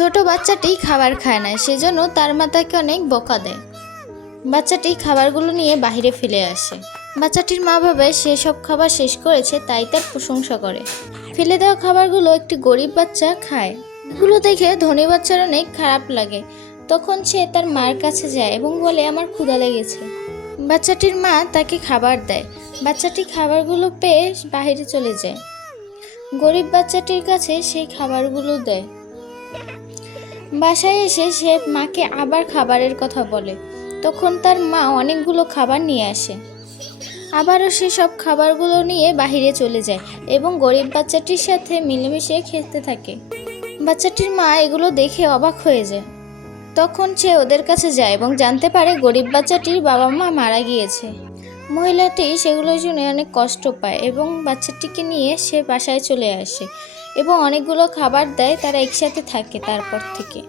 ছোট বাচ্চাটি খাবার খায় না, সেজন্য তার মা তাকে অনেক বকা দেয়। বাচ্চাটি খাবারগুলো নিয়ে বাইরে ফেলে আসে। বাচ্চাটির মা ভাবে সে সব খাবার শেষ করেছে, তাই তার প্রশংসা করে। ফেলে দেওয়া খাবারগুলো একটি গরিব বাচ্চা খায়। এগুলো দেখে ধনী বাচ্চার অনেক খারাপ লাগে। তখন সে তার মার কাছে যায় এবং বলে, আমার ক্ষুধা লেগেছে। বাচ্চাটির মা তাকে খাবার দেয়। বাচ্চাটি খাবারগুলো পেয়ে বাইরে চলে যায়। গরিব বাচ্চাটির কাছে সেই খাবারগুলো দেয়। বাসায় এসে সে মাকে আবার খাবারের কথা বলে। তখন তার মা অনেকগুলো খাবার নিয়ে আসে। আবারও সে সব খাবারগুলো নিয়ে বাহিরে চলে যায় এবং গরিব বাচ্চাটির সাথে মিলেমিশে খেতে থাকে। বাচ্চাটির মা এগুলো দেখে অবাক হয়ে যায়। তখন সে ওদের কাছে যায় এবং জানতে পারে গরিব বাচ্চাটির বাবা মা মারা গিয়েছে। মহিলাটি সেগুলো শুনে অনেক কষ্ট পায় এবং বাচ্চাটিকে নিয়ে সে বাসায় চলে আসে এবং অনেকগুলো খাবার দেয়। তারা একসাথে থাকে তারপর থেকে।